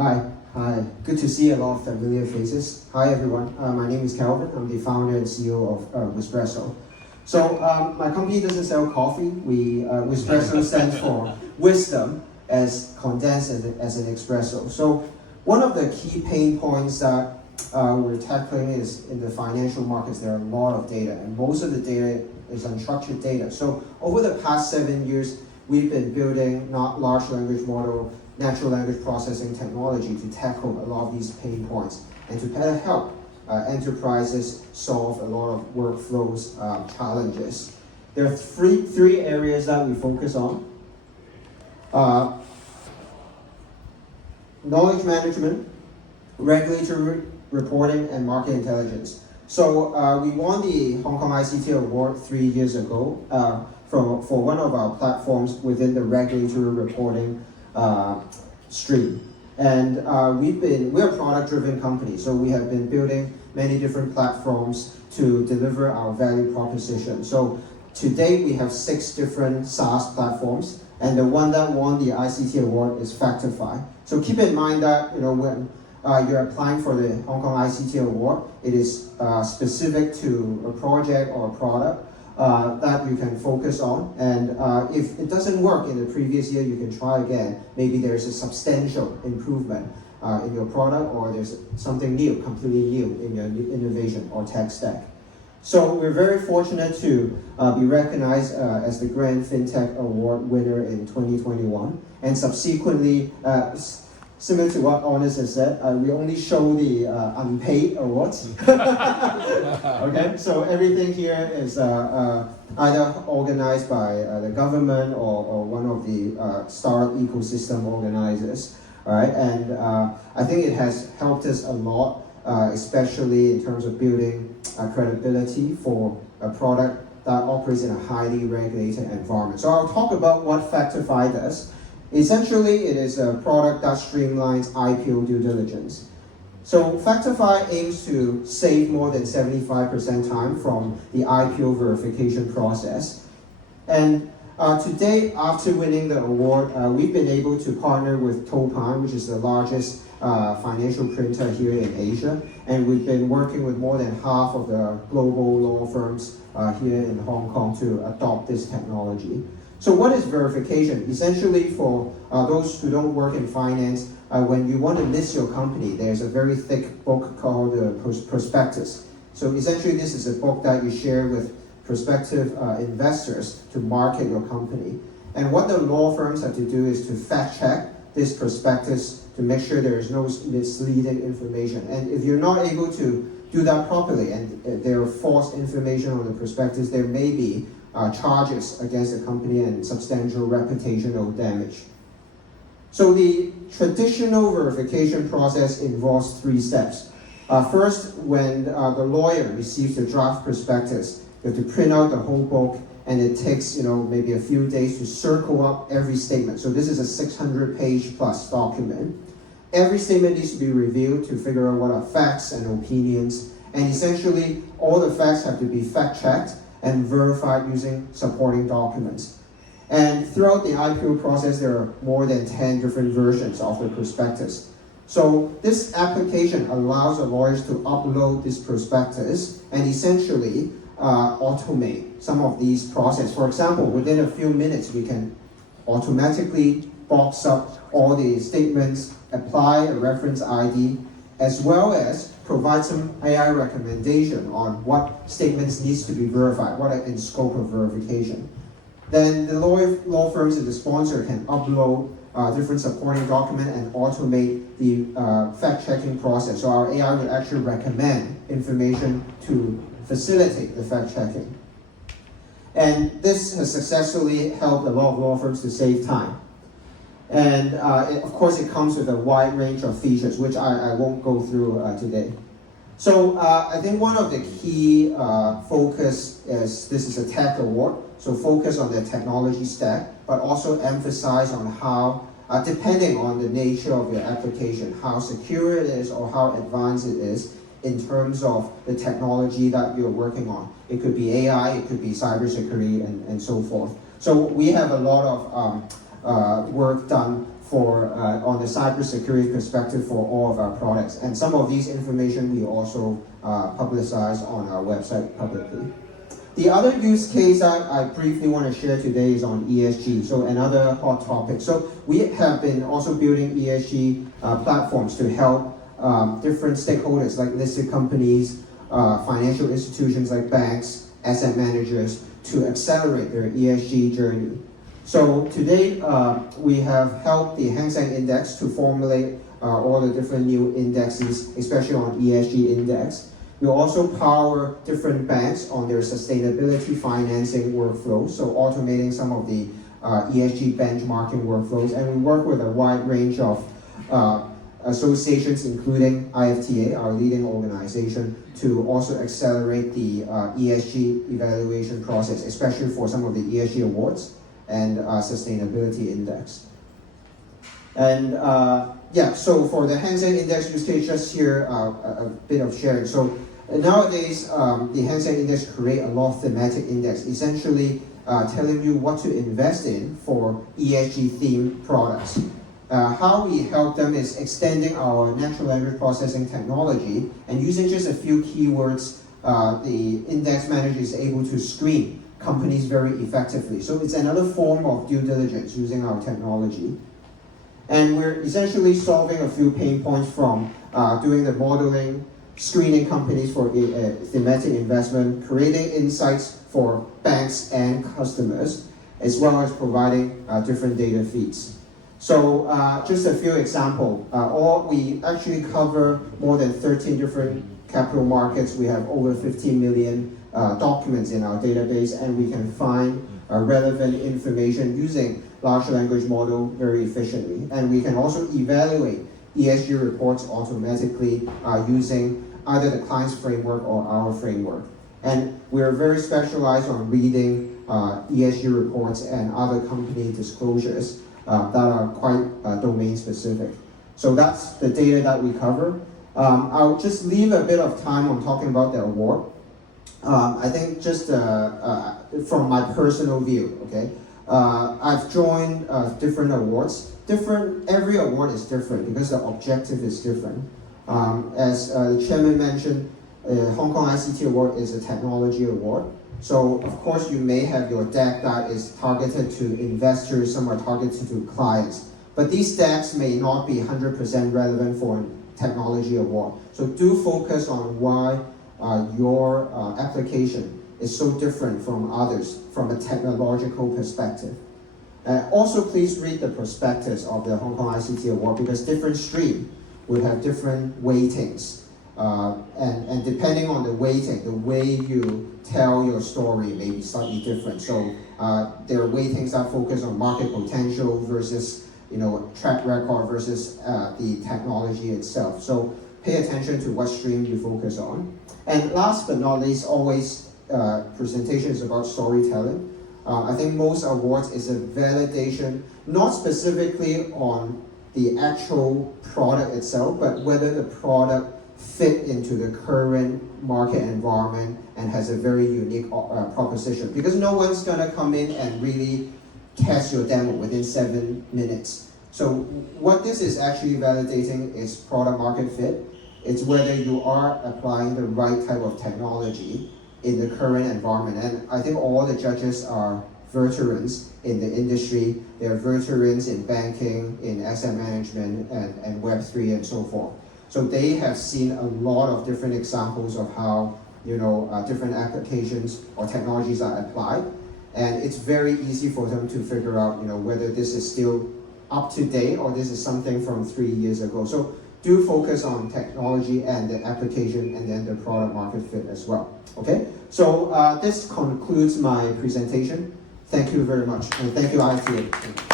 Hi. Good to see a lot of familiar faces. Hi, everyone. My name is Calvin. I'm the founder and CEO of Whispresso. So my company doesn't sell coffee. Whispresso stands for wisdom as condensed as an espresso. So one of the key pain points that we're tackling is in the financial markets. There are a lot of data, and most of the data is unstructured data. So over the past 7 years, we've been building not large language model, natural language processing technology to tackle a lot of these pain points and to better help enterprises solve a lot of workflows challenges. There are three areas that we focus on. Knowledge management, regulatory reporting, and market intelligence. So we won the Hong Kong ICT Award 3 years ago for one of our platforms within the regulatory reporting stream. And we're a product-driven company, so we have been building many different platforms to deliver our value proposition. So today we have 6 different SaaS platforms, and the one that won the ICT Award is Factify. So keep in mind that when you're applying for the Hong Kong ICT Award, it is specific to a project or a product that you can focus on, and if it doesn't work in the previous year, you can try again. Maybe there's a substantial improvement in your product, or there's something new, completely new in your innovation or tech stack. So we're very fortunate to be recognized as the Grand Fintech Award winner in 2021, and subsequently, similar to what Honest has said, we only show the unpaid awards. Okay, so everything here is either organized by the government or one of the startup ecosystem organizers. All right, and I think it has helped us a lot, especially in terms of building credibility for a product that operates in a highly regulated environment. So I'll talk about what Factify does. Essentially, it is a product that streamlines IPO due diligence. So Factify aims to save more than 75% time from the IPO verification process. And today, after winning the award, we've been able to partner with Topine, which is the largest financial printer here in Asia. And we've been working with more than half of the global law firms here in Hong Kong to adopt this technology. So what is verification? Essentially, for those who don't work in finance, when you want to list your company, there's a very thick book called the prospectus. So essentially, this is a book that you share with prospective investors to market your company. And what the law firms have to do is to fact check this prospectus to make sure there is no misleading information. And if you're not able to do that properly and there are false information on the prospectus, there may be charges against the company and substantial reputational damage. So the traditional verification process involves 3 steps. First, when the lawyer receives the draft prospectus, you have to print out the whole book, and it takes maybe a few days to circle up every statement. So this is a 600-page plus document. Every statement needs to be reviewed to figure out what are facts and opinions, and essentially all the facts have to be fact-checked and verified using supporting documents. And throughout the IPO process, there are more than 10 different versions of the prospectus. So this application allows the lawyers to upload this prospectus and essentially automate some of these processes. For example, within a few minutes, we can automatically box up all the statements, apply a reference ID, as well as provide some AI recommendation on what statements needs to be verified, what are in scope of verification. Then the law firms and the sponsor can upload different supporting document and automate the fact-checking process. So our AI will actually recommend information to facilitate the fact-checking. And this has successfully helped a lot of law firms to save time. And of course, it comes with a wide range of features, which I won't go through today. So I think one of the key focus is, this is a tech award, so focus on the technology stack, but also emphasize on how, depending on the nature of your application, how secure it is or how advanced it is in terms of the technology that you're working on. It could be AI, it could be cybersecurity, and so forth. So we have a lot of work done for on the cybersecurity perspective for all of our products. And some of these information we also publicize on our website publicly. The other use case I briefly want to share today is on ESG, so another hot topic. So we have been also building ESG platforms to help different stakeholders like listed companies, financial institutions like banks, asset managers to accelerate their ESG journey. So today we have helped the Hang Seng Index to formulate all the different new indexes, especially on ESG index. We also power different banks on their sustainability financing workflows, so automating some of the ESG benchmarking workflows. And we work with a wide range of associations, including IFTA, our leading organization, to also accelerate the ESG evaluation process, especially for some of the ESG awards and sustainability index. And yeah, so for the Hang Seng Index use case, just here a bit of sharing. So nowadays, the Hang Seng Index create a lot of thematic index, essentially telling you what to invest in for ESG themed products. How we help them is extending our natural language processing technology, and using just a few keywords, the index manager is able to screen companies very effectively. So it's another form of due diligence using our technology. And we're essentially solving a few pain points from doing the modeling, screening companies for thematic investment, creating insights for banks and customers, as well as providing different data feeds. So just a few examples. We actually cover more than 13 different capital markets. We have over 15 million documents in our database, and we can find relevant information using large language model very efficiently. And we can also evaluate ESG reports automatically using either the client's framework or our framework. And we're very specialized on reading ESG reports and other company disclosures that are quite domain specific. So that's the data that we cover. I'll just leave a bit of time on talking about the award. I think just from my personal view, okay, I've joined different awards. Every award is different because the objective is different. As the chairman mentioned, Hong Kong ICT Award is a technology award. So of course you may have your deck that is targeted to investors, some are targeted to clients. But these decks may not be 100% relevant for a technology award. So do focus on why your application is so different from others from a technological perspective. Also please read the prospectus of the Hong Kong ICT Award, because different stream will have different weightings. And depending on the weighting, the way you tell your story may be slightly different. So there are weightings that focus on market potential versus track record versus the technology itself. So pay attention to what stream you focus on. And last but not least, always presentation is about storytelling. I think most awards is a validation, not specifically on the actual product itself, but whether the product fit into the current market environment and has a very unique proposition. Because no one's gonna come in and really test your demo within 7 minutes. So what this is actually validating is product market fit. It's whether you are applying the right type of technology in the current environment. And I think all the judges are veterans in the industry. They're veterans in banking, in asset management, and Web3 and so forth. So they have seen a lot of different examples of how different applications or technologies are applied. And it's very easy for them to figure out whether this is still up to date or this is something from 3 years ago. So do focus on technology and the application and then the product market fit as well. Okay, so this concludes my presentation. Thank you very much, and thank you, ITA.